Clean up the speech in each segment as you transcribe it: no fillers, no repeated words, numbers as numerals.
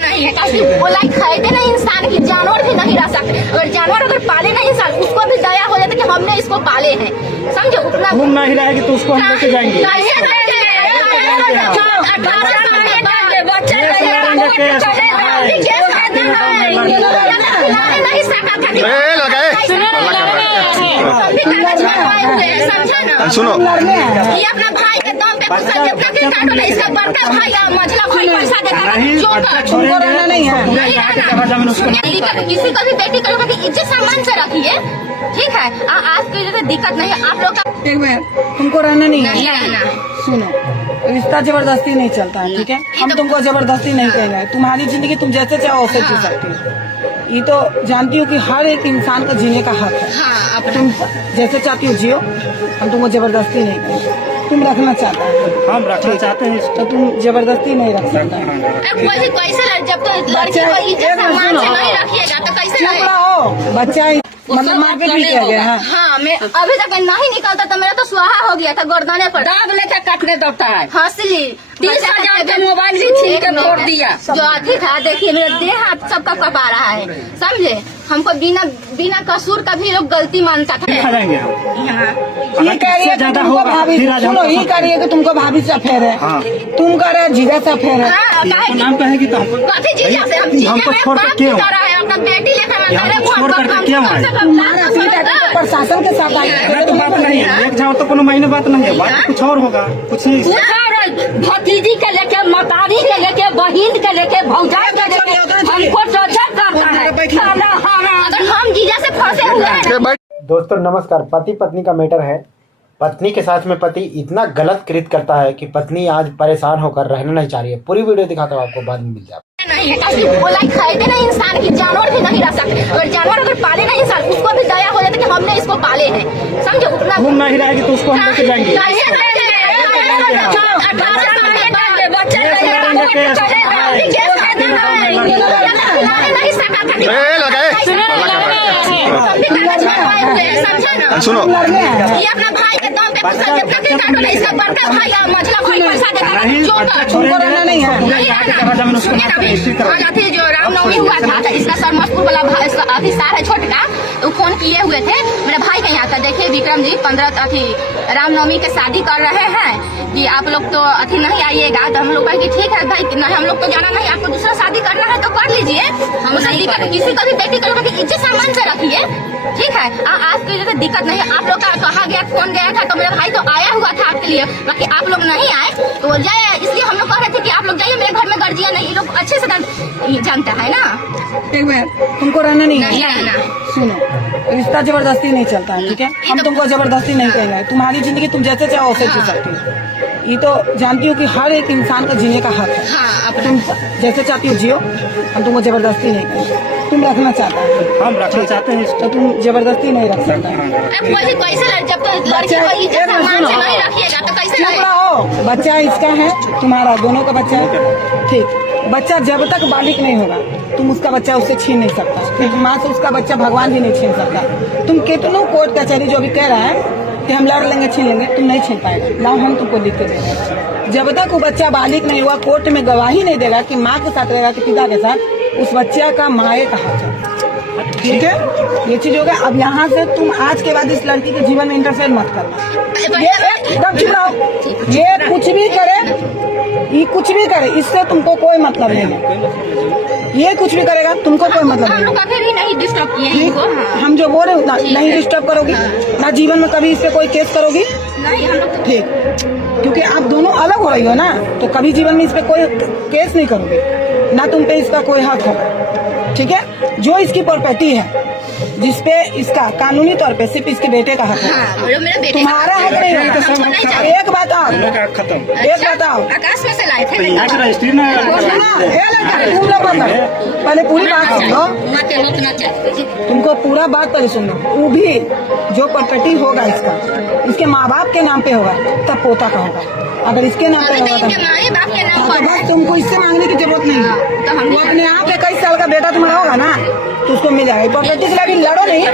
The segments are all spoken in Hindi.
नहीं है, वो लाइक खरीदे ना इंसान की, जानवर भी नहीं रह सकते। अगर जानवर अगर पाले ना इंसान, उसको भी दया हो जाता कि हमने इसको पाले हैं, समझे। उतना घूम नहीं रहेगी तो उसको हम लेके जाएंगे। सुनो, ये अपना भाई के दम पे इसका बड़का भाई या मझला भाई पैसा देता है, नहीं है। किसी को भी बेटी को इज्जत सम्मान से रखिए, ठीक है। आज की जैसे दिक्कत नहीं है आप लोग का। एक मिनट, तुमको रहना नहीं है। सुनो, रिश्ता जबरदस्ती नहीं चलता है, ठीक है। हम तुमको जबरदस्ती नहीं कह रहे हैं। तुम्हारी जिंदगी तुम जैसे चाहो वैसे जी सकती हो। ये तो जानती हो कि हर एक इंसान का जीने का हक है। तुम जैसे चाहती हो जियो, हम तुमको जबरदस्ती नहीं करेंगे। तुम रखना चाहता है, हम रखना चाहते हैं तो तुम जबरदस्ती नहीं रख सकता। जब तो लड़की को इज्जत सम्मान से नहीं रखिएगा तो कैसे हो बच्चा, मतलब मारपीट भी किया गया है। हाँ, मैं अभी तक नहीं निकलता तो मेरा तो सुहा हो गया था गर्दने पर, दाग लेकर काटने दौड़ता है। हंसली 30,000 का मोबाइल भी छीन के फोड़ दिया। जो अति था, देखिए मेरा देह हाथ सबका कपा रहा है, समझे। हमको बिना कसूर का भी लोग गलती मानता था। दिखा देंगे हम। ये कह रही है कि तुमको भाभी, सुनो, ये कह रही है कि तुमको भाभी से अफेयर है। तुम कह रहे जीजा से अफेयर है। नाम कहेगी तो काफी जीजा से हमको छोड़ कर क्यों अपना बेटी लेकर छोड़ करके क्यों आए? प्रशासन के साथ आई तो बात नहीं है, एक जाओ तो कोनो महीने बात नहीं है, बात कुछ और होगा, कुछ नहीं। भतीजी के लेके, मतारी के लेके, बहिन के लेके, भौजाई के लेके हमको टॉर्चर करता है। अगर हम जीजा से फंसे हुए हैं। दोस्तों नमस्कार। पति पत्नी का मैटर है। पत्नी के साथ में पति इतना गलत कृत्य करता है कि पत्नी आज परेशान होकर रहना नहीं चाह रही है। पूरी वीडियो दिखाता हूँ आपको, बाद में मिल जाए। नहीं है, वो लाइक खरीदे ना इंसान की, जानवर भी नहीं रह सकते। अगर जानवर अगर पाले ना इंसान, उसको भी दया हो जाता कि हमने इसको पाले हैं, समझे। उतना घूम नहीं रहेगी तो उसको हम लेके जाएंगे। सुनो, ये अपना भाई के दम पे इसका बड़का भाई या मझला भाई पैसा देता है। जो रामनवमी हुआ था, इसका सरमसपुर वाला भाई, इसका अभी सार है छोटका, तो फोन किए हुए थे मेरे भाई के यहाँ। देखिए विक्रम जी 15 रामनवमी के शादी कर रहे हैं कि आप लोग तो अथी नहीं आइएगा। तो हम लोग कहे कि ठीक है भाई, नहीं हम लोग तो जाना नहीं, आपको दूसरा शादी करना है तो कर लीजिए। हम किसी को भी बेटी को इज्जत सम्मान से रखिए, ठीक है। आज की जैसे दिक्कत नहीं है आप लोग का। कहा गया, फोन गया था तो मेरा भाई तो आया हुआ था आपके लिए, बाकी आप लोग नहीं आए तो जाए, इसलिए हम लोग कह रहे थे कि आप लोग जाइए, मेरे घर में गर्जियन नहीं, ये लोग अच्छे से जानता है ना। एक मिनट, तुमको रहना नहीं है। सुनो, रिश्ता जबरदस्ती नहीं चलता है, ठीक है। हम तुमको जबरदस्ती नहीं कह रहे हैं। तुम्हारी जिंदगी तुम जैसे चाहो वैसे जी सकती हो। ये तो जानती हो कि हर एक इंसान का जीने का हक है। तुम जैसे चाहती हो जियो, हम तुमको जबरदस्ती नहीं करेंगे। तुम रखना चाहता है, हम रखना चाहते हैं, तो तुम जबरदस्ती नहीं रख सकता। जब तो लड़की को इज्जत सम्मान से नहीं रखिएगा तो कैसे हो बच्चा इसका है, तुम्हारा दोनों का बच्चा है, ठीक। बच्चा जब तक बालिक नहीं होगा, तुम उसका बच्चा उससे छीन नहीं सकता। फिर माँ से उसका बच्चा भगवान भी नहीं छीन सकता। तुम कितनों कोर्ट कचहरी जो भी कह रहा है कि हम लड़ लेंगे, छीन लेंगे, तुम नहीं छीन पाएगा। लाओ हम तुमको लिख के दे रहे हैं। जब तक वो बच्चा बालिक नहीं हुआ, कोर्ट में गवाही नहीं देगा कि माँ के साथ रहेगा कि पिता के साथ, उस बच्चा का माए का हक है, ठीक है। ये चीज हो गया। अब यहाँ से तुम आज के बाद इस लड़की के जीवन में इंटरफेयर मत करना। ये एकदम चुप रहो। ये कुछ भी करे, इससे तुमको कोई मतलब नहीं है। ये कुछ भी करेगा, तुमको कोई मतलब नहीं है। कभी नहीं डिस्टर्ब किए इनको। हम जो बोल रहे उतना नहीं डिस्टर्ब करोगी ना, जीवन में कभी इस पे कोई केस करोगी नहीं, हम लोग ठीक, क्योंकि आप दोनों अलग हो रही हो ना, तो कभी जीवन में इस पे कोई केस नहीं करोगे ना, तुम पे इसका कोई हक होगा, ठीक है। जो इसकी प्रॉपर्टी है, जिसपे इसका कानूनी तौर पे सिर्फ इसके बेटे का हक है, तुम्हारा हक नहीं है। एक बताओ, आकाश में से लाए थे। तुम लोग पहले पूरी बात सुन लो, तुमको पूरा बात पहले सुन लो। वो भी जो प्रॉपर्टी होगा इसका, इसके माँ बाप के नाम पे होगा, तब पोता का होगा। अगर इसके नाम पे होगा तो बस तुमको इससे मांगने की जरूरत नहीं है। वो अपने आप 21 साल का बेटा तुम्हारा होगा ना, तो उसको मिल जाएगा। प्रॉपर्टी के लिए भी लड़ो नहीं,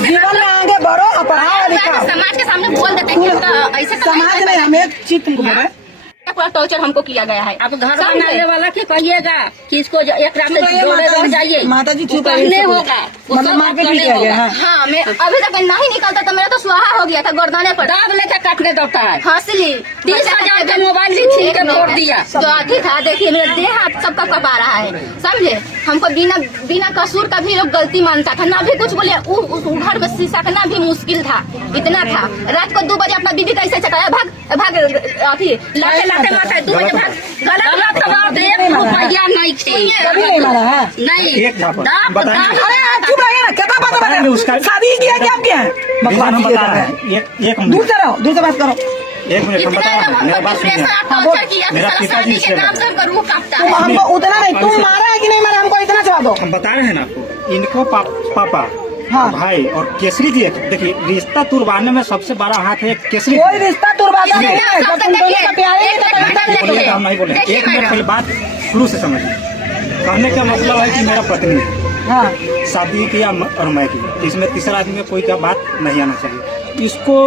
जीवन में आगे बढ़ो और पढ़ाओ लिखाओ। समाज के सामने बोल देते हैं, समाज में हम एक चीज तुमको बोले, पूरा टॉर्चर हमको किया गया है। अब घर बनाने वाला की कहिएगा कि इसको एक रात में जोड़े रह जाइए। माता जी चुप करने होगा, मतलब मार्केट भी किया गया है। हाँ, मैं अभी तक नहीं निकलता तो मेरा तो सुहा हो गया था गर्दने पर दाब लेकर काटने दौड़ता है। हंसली 30,000 का मोबाइल भी छीन के फोड़ दिया। जो आखिर था, देखिए मेरा देह हाथ सबका कपा रहा है, समझे। हमको बिना कसूर का भी लोग गलती मानता था, ना भी कुछ बोले। उस घर में सिसकना भी मुश्किल था, इतना था। रात को 2 बजे अपना बीबी कैसे चकाया, भाग अभी लाते माता 2 बजे भाग। गलत बात, 1 रुपया नहीं थी, कभी नहीं मारा है। नहीं एक झापड़ दाब बताइए। अरे चुप रहिए ना, क्या बात बताएंगे उसका- शादी किया क्या आप क्या है? हम बकवास बता रहे किए हैं। एक दूर मिनट, से रहो, दूर से बात करो। एक मिनट हम बता रहे हैं, मेरा बात सुनिए। मेरा पिताजी से तुम हमको उतना नहीं, तुम मारा है कि नहीं मारा, हमको इतना जवाब दो। हम बता रहे हैं ना आपको, इनको पापा हाँ। भाई और केसरी जी, देखिए रिश्ता तुड़वाने में सबसे बड़ा हाथ है केसरी कोई रिश्ता तुरवाता नहीं है, जब तुम दोनों का प्यार ही नहीं बोलिए, हम नहीं बोले। एक मिनट पहले बात शुरू से समझिए। कहने का मतलब है कि मेरा पत्नी है, हाँ, शादी किया और मैं की, इसमें तीसरा आदमी में कोई क्या बात नहीं आना चाहिए। इसको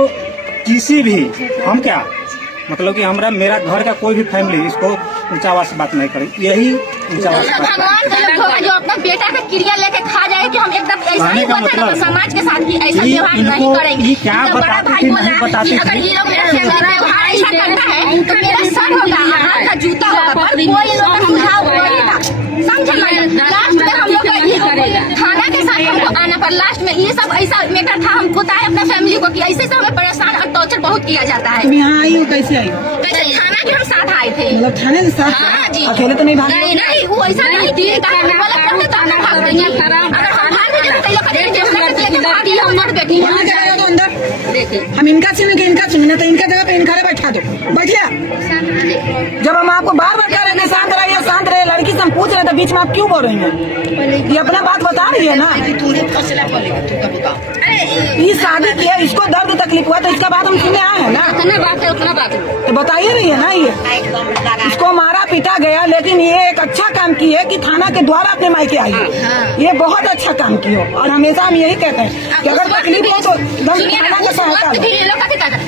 किसी भी हम क्या मतलब कि हमारा मेरा घर का कोई भी फैमिली इसको ऊंचा आवाज से बात नहीं करे, यही ऊंचा आवाज से बात करे। भगवान का लोग होगा जो अपना बेटा का क्रिया लेके खा जाए कि हम एकदम ऐसा ही कहने का होता है ना, मतलब तो समाज के साथ भी ऐसा ये व्यवहार इनको- नहीं करेंगे। ये क्या तो बड़ा बताती भाई थी, बोला नहीं बताती कि अगर थी। ये लोग मेरा व्यवहार ऐसा करता है तो मेरा सर होगा, हाथ का जूता होगा, पर कोई लोग का सुझाव नहीं था, समझे मैडम। लास्ट में हम लोग थाना के साथ हमको आना पर लास्ट में ये सब ऐसा मैटर था। हम बताए अपना फैमिली को कि ऐसे से हमें परेशान और टॉर्चर बहुत किया जाता है। तुम यहाँ आई हो, कैसे आई हो? वैसे थाना के हम साथ आए थे। मतलब थाने के साथ हाँ जी। अकेले तो नहीं भागे? नहीं, वो ऐसा नहीं थी। कहा हम गलत करते तो हम भाग रही हैं। अगर हम भाग भी जाते तो ये लोग कहते हैं कि लेकिन भागी हम मत बैठी यहाँ जाएगा तो अंदर हम इनका चुने कि इनका चुने, ना तो इनका जगह पे इनका बैठा दो, बैठिए। जब हम आपको बार कह रहे थे शांत रहिए, शांत रहिए, लड़की से हम पूछ रहे थे, बीच में आप क्यों बोल रही हैं? ये अपना बात बता रही है ना, ये शादी की है, इसको दर्द तकलीफ हुआ तो इसका बात हम सुनने आए हैं ना, उतना बात है उतना बात है। तो बताइए रही है ना। ये इसको मारा पीटा गया, लेकिन ये एक अच्छा काम की है कि थाना के द्वारा अपने मायके आई है। ये बहुत अच्छा काम की हो, और हमेशा हम यही कहते हैं कि अगर तकलीफ हो तो थाना के सहायता लो।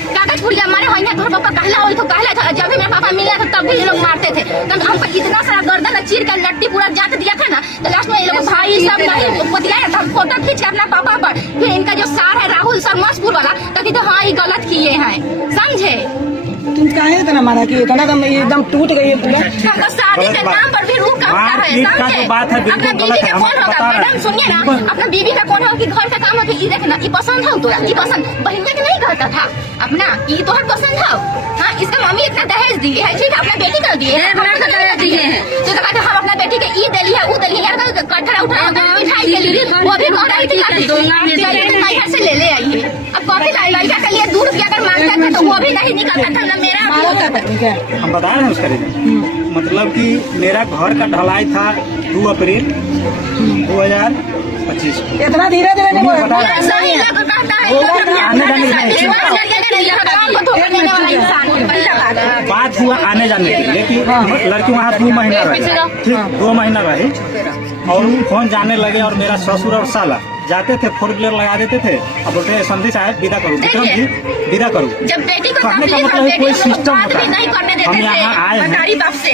कागज पुड़िया हमारे होने घर पापा कहला हो तो कहला था, जब भी मेरे पापा मिले थे तब भी ये लोग मारते थे। तब हमको इतना सारा गर्दन चीर कर लट्टी पूरा जात दिया था ना, तो लास्ट में ये लोग भाई सब नहीं बतियाया था, फोटो खींच के अपना पापा पर। फिर इनका जो सार है राहुल सर मसपुर वाला, तो कहते हाँ ये गलत किए हैं, समझे। तुम काहे इतना मारा कि इतना एकदम टूट गई है पूरा? हमको शादी के नाम पर भी रूह कांपता है, मारपीट का समझे। जो बात है बिल्कुल अपना गलत बीवी है, का हम कौन आपको होगा, बता रहे हैं। मैडम सुनिए ना, अपना बीवी का कौन होगा कि घर का काम होगा, ये देखना ये पसंद हो तोरा, ये पसंद बहिनिया के नहीं कहता था अपना, ये तोहर पसंद हो। हाँ, इसका मम्मी इतना दहेज दिए है, ठीक है, अपना बेटी का दिए है, दहेज दिए हैं, तो कहते हम अपना बेटी के ई दिली है, वो दिली है, कठरा उठा मिठाई के लिए वो भी कह रही थी से ले आइए। अब कॉफी लड़का के लिए 2 रुपया अगर मांगते थे तो वो भी नहीं निकलता था ना मारा क्या मेरा। तकलीफ है? हम बता रहे हैं उसका रीजन। मतलब कि मेरा घर का ढलाई था 2 अप्रैल 2025 को। इतना धीरे धीरे नहीं बोल बता रहे हैं। सही लोग कहता है वो आने जाने की काम को धोखा देने वाला इंसान है, पहला बात है। बात हुआ आने जाने की, लेकिन लड़की वहाँ 2 महीना रही, ठीक 2 महीना रही, और फोन जाने लगे। और मेरा ससुर और साला जाते थे, 4 व्हीलर लगा देते थे, अब बोलते हैं संधि साहब विदा करो, विक्रम जी विदा करो। जब बेटी को कहने का तकलीफ मतलब है कोई बेटी को सिस्टम बात होता भी नहीं करने है। हम देते थे यहाँ आए अटारी हैं, बाप से।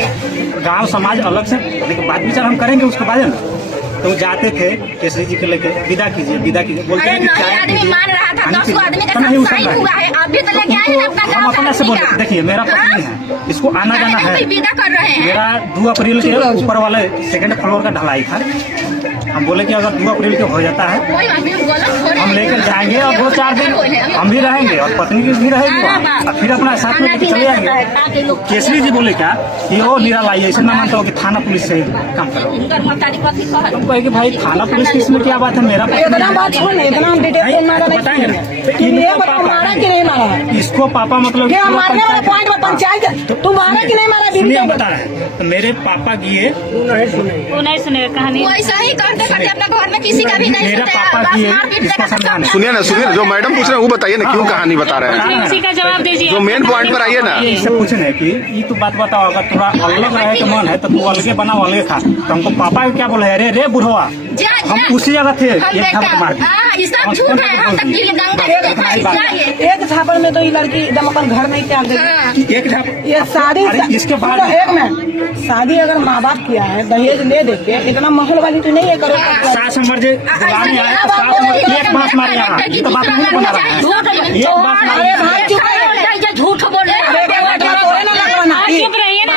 गांव समाज अलग से, लेकिन बात विचार हम करेंगे उसके बाद ना। तो जाते थे केसरी जी के लेके, विदा कीजिए विदा कीजिए, बोलते अरे हैं कि नहीं, चाय आदमी पीजिए, मान रहा था, पानी 10 पीजिए। आदमी के तो नहीं साथ उतर साइन रहा हुआ है, आप भी तो लेके आए हैं अपना हम गाँव अपने से बोले, का। देखिए मेरा पत्नी है, इसको आना जाना है। विदा कर रहे हैं। मेरा 2 अप्रैल के ऊपर वाले 2nd फ्लोर का ढलाई था। हम बोले कि अगर 2 अप्रैल के हो जाता है कोई बात नहीं, गलत हो रहे हम हैं। लेकर जाएंगे, और 2-4 दिन हम भी रहेंगे और पत्नी भी रहेगी वहाँ, और फिर अपना साथ में लेके चले जाएंगे। केसरी जी बोले क्या कि ओ निराला आइए, ऐसे ना मानता हो कि थाना पुलिस से काम करो। हम कहे कि भाई थाना पुलिस की इसमें क्या बात है, मेरा इतना बात छोड़ नहीं, इतना हम डिटेल में मारा नहीं बताएंगे ना। तुम ये बताओ मारा कि नहीं मारा है? इसको पापा मतलब क्या मारने वाला पॉइंट में पंचायत तुम मारा कि नहीं मारा? सुनिए हम बता रहे हैं। तो मेरे पापा किए, वो नहीं सुने कहानी। वो ऐसा ही करते करते अपना घर में किसी का भी नहीं मेरा सुनते, पापा बस की है, मारपीट इसको देकर समझाना। सुनिए ना जो मैडम पूछ रहे हैं वो बताइए ना, क्यों कहानी बता रहे हैं, उसी का जवाब दीजिए, जो मेन पॉइंट पर आइए ना। इससे पूछने कि ये तो बात बताओ, अगर थोड़ा अलग रहे के मन है तो तू अलगे बना अलगे खा। तो हमको पापा क्या बोले, अरे रे दूर हुआ, हम उसी जगह थे, एक झापड़ मार दी। ये सब झूठ है। हम तक दिल गंगा एक झापड़ में तो ये लड़की एकदम अपन घर में क्या गई। एक झापड़ ये शादी अरे इसके बाद एक मिनट, शादी अगर माँ बाप किया है दहेज ले देके इतना माहौल वाली तो नहीं है करो। सास हमर जे बुलाने आए तो सास हमर एक बात मारे यहाँ, ये तो बात नहीं बना रहा है, एक बात मारे। अरे भाई चुप रहिए, झूठ बोल रहे हैं। चुप रहिए ना।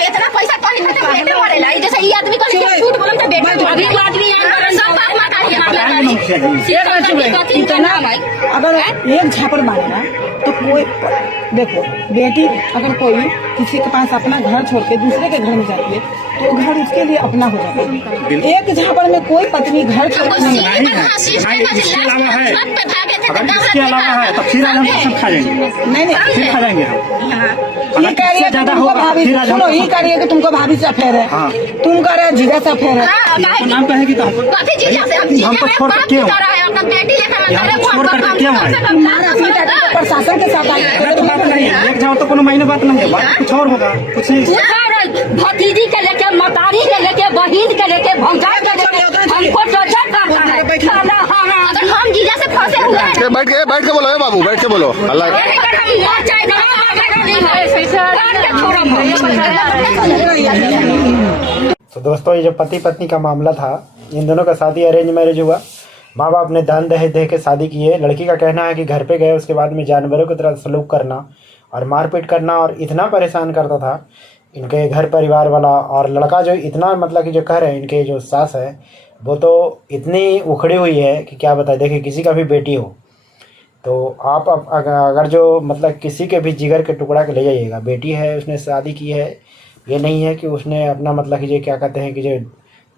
इतना पैसा कहीं नहीं तो बेटे मरेला। जैसे ये आदमी को झूठ बोलम तो बेटे अभी वो आदमी यहाँ सब बात मत बताएंगे मुखिया जी। इतना अगर एक झापड़ मारेगा तो कोई देखो बेटी अगर कोई किसी के पास अपना घर छोड़ के दूसरे के घर में जाती है तो घर उसके लिए अपना हो जाता है। एक झापड़ में कोई पत्नी घर छोड़ के नहीं इसके अलावा है, अगर इसके अलावा है तो फिर आज हम कसम खा जाएंगे, नहीं फिर खा जाएंगे हम। ये कह रही है कि ज्यादा तुमको होगा, भाभी फिर आज सुनो, हम ये कह रही है कि तुमको भाभी से अफेयर है, हाँ। तुम कह रहे हो जीजा से अफेयर है। आपको नाम कहेगी तो हम तो छोड़ कर क्यों, छोड़ करके क्यों आए? तुम्हारा सीधा तो प्रशासन के साथ आई अरे तो बात नहीं है, एक जाओ तो कोनो मायने बात नहीं है, बात कुछ और होगा, कुछ नहीं। भतीजी के लेके, मतारी के लेके, बहिन के लेके, भौजाई के लेके हमको टॉर्चर करता है। खाना अगर हम जीजा से फंसे हुए हैं बैठ के बोलो बाबू, बैठ के बोलो। अल्लाह तो दोस्तों ये जो पति पत्नी का मामला था, इन दोनों का शादी अरेंज मैरिज हुआ। माँ बाप ने दान दहेज दे के शादी की है। लड़की का कहना है कि घर पे गए उसके बाद में जानवरों की तरह सलूक करना और मारपीट करना और इतना परेशान करता था इनके घर परिवार वाला। और लड़का जो इतना मतलब कि जो कह रहे हैं इनके जो सास है वो तो इतनी उखड़ी हुई है कि क्या बताए। देखिए किसी का भी बेटी हो तो आप अगर जो मतलब किसी के भी जिगर के टुकड़ा के ले जाइएगा, बेटी है उसने शादी की है, ये नहीं है कि उसने अपना मतलब कि जो क्या कहते हैं कि जो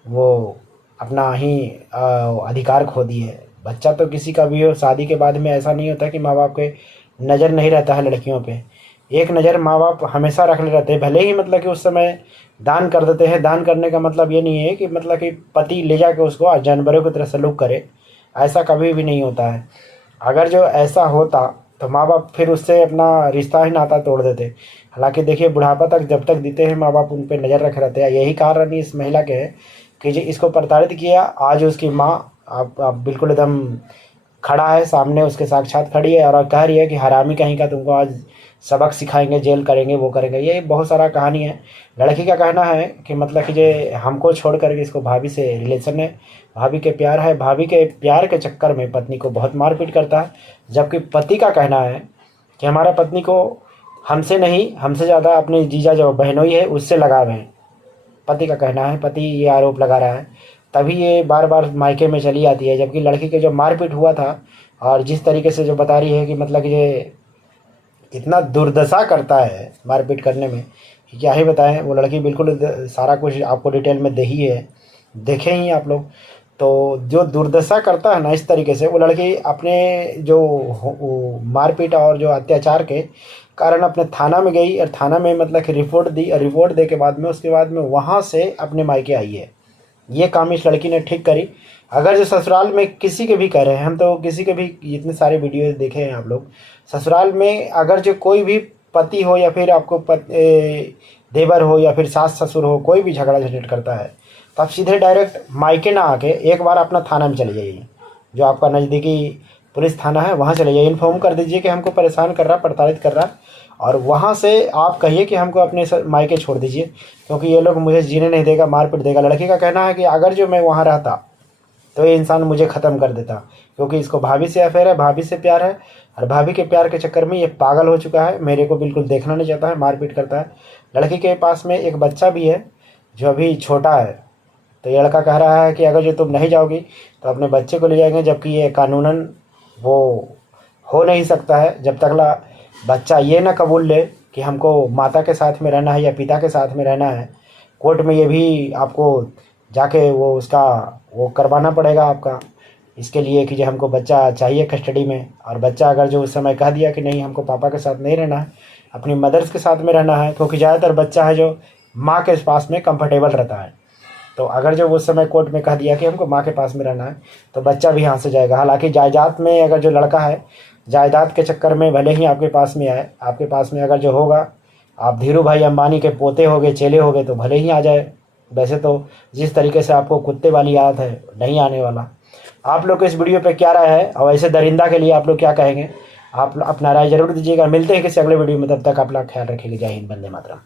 वो अपना ही अधिकार खो दी है। बच्चा तो किसी का भी हो, शादी के बाद में ऐसा नहीं होता कि माँ बाप के नज़र नहीं रहता है लड़कियों पे। एक नज़र माँ बाप हमेशा रख ले रहते हैं, भले ही मतलब कि उस समय दान कर देते हैं। दान करने का मतलब ये नहीं है कि मतलब कि पति ले जाके उसको जानवरों की तरह सलूक करे, ऐसा कभी भी नहीं होता है। अगर जो ऐसा होता तो माँ बाप फिर उससे अपना रिश्ता ही नाता तोड़ देते। हालांकि देखिए बुढ़ापा तक जब तक देते हैं माँ बाप उन पर नज़र रख रहते हैं। यही कारण इस महिला के है कि जो इसको प्रताड़ित किया, आज उसकी माँ आप बिल्कुल एकदम खड़ा है सामने, उसके साक्षात खड़ी है और कह रही है कि हरामी कहीं का तुमको आज सबक सिखाएंगे, जेल करेंगे, वो करेंगे। ये बहुत सारा कहानी है। लड़की का कहना है कि मतलब कि जो हमको छोड़ करके इसको भाभी से रिलेशन है, भाभी के प्यार है, भाभी के प्यार के चक्कर में पत्नी को बहुत मारपीट करता है। जबकि पति का कहना है कि हमारा पत्नी को हमसे नहीं, हमसे ज़्यादा अपने जीजा जो बहनोई है उससे लगाव है। पति का कहना है, पति ये आरोप लगा रहा है, तभी ये बार बार मायके में चली आती है। जबकि लड़की के जो मारपीट हुआ था और जिस तरीके से जो बता रही है कि मतलब कि ये इतना दुर्दशा करता है मारपीट करने में कि क्या ही बताएं। वो लड़की बिल्कुल सारा कुछ आपको डिटेल में दे ही है, देखें ही आप लोग। तो जो दुर्दशा करता है ना इस तरीके से, वो लड़की अपने जो मारपीट और जो अत्याचार के कारण अपने थाना में गई और थाना में मतलब कि रिपोर्ट दी और रिपोर्ट दे के बाद में उसके बाद में वहाँ से अपने मायके आई है। ये काम इस लड़की ने ठीक करी। अगर जो ससुराल में किसी के भी कह रहे हैं, हम तो किसी के भी इतने सारे वीडियो देखे हैं आप लोग, ससुराल में अगर जो कोई भी पति हो या फिर आपको देवर हो या फिर सास ससुर हो, कोई भी झगड़ा झंझट करता है तो आप सीधे डायरेक्ट मायके ना आके एक बार अपना थाना में चले जाइए, जो आपका नज़दीकी पुलिस थाना है वहाँ चले जाइए। इन्फॉर्म कर दीजिए कि हमको परेशान कर रहा, प्रताड़ित कर रहा, और वहाँ से आप कहिए कि हमको अपने मायके छोड़ दीजिए क्योंकि ये लोग मुझे जीने नहीं देगा, मारपीट देगा। लड़की का कहना है कि अगर जो मैं वहाँ रहता तो ये इंसान मुझे ख़त्म कर देता क्योंकि इसको भाभी से अफेयर है, भाभी से प्यार है और भाभी के प्यार के चक्कर में ये पागल हो चुका है। मेरे को बिल्कुल देखना नहीं चाहता है, मारपीट करता है। लड़की के पास में एक बच्चा भी है जो अभी छोटा है। तो ये लड़का कह रहा है कि अगर जो तुम नहीं जाओगी तो अपने बच्चे को ले जाएंगे, जबकि ये कानूनन वो हो नहीं सकता है जब तक बच्चा ये ना कबूल ले कि हमको माता के साथ में रहना है या पिता के साथ में रहना है। कोर्ट में ये भी आपको जाके वो उसका वो करवाना पड़ेगा आपका, इसके लिए कि जो हमको बच्चा चाहिए कस्टडी में। और बच्चा अगर जो उस समय कह दिया कि नहीं हमको पापा के साथ नहीं रहना है, अपनी मदर्स के साथ में रहना है, क्योंकि ज़्यादातर बच्चा है जो माँ के पास में कंफर्टेबल रहता है। तो अगर जो उस समय कोर्ट में कह दिया कि हमको माँ के पास में रहना है तो बच्चा भी यहाँ से जाएगा। हालांकि जायदाद में अगर जो लड़का है जायदाद के चक्कर में भले ही आपके पास में आए, आपके पास में अगर जो होगा आप धीरू भाई अंबानी के पोते होगे, चेले होगे तो भले ही आ जाए, वैसे तो जिस तरीके से आपको कुत्ते वाली आदत है नहीं आने वाला। आप लोग को इस वीडियो पे क्या राय है और ऐसे दरिंदा के लिए आप लोग क्या कहेंगे, आप अपना राय जरूर दीजिएगा। मिलते हैं किसी अगले वीडियो में, तब तक आप लोग ख्याल रखिएगा। जय हिंद, वंदे मातरम।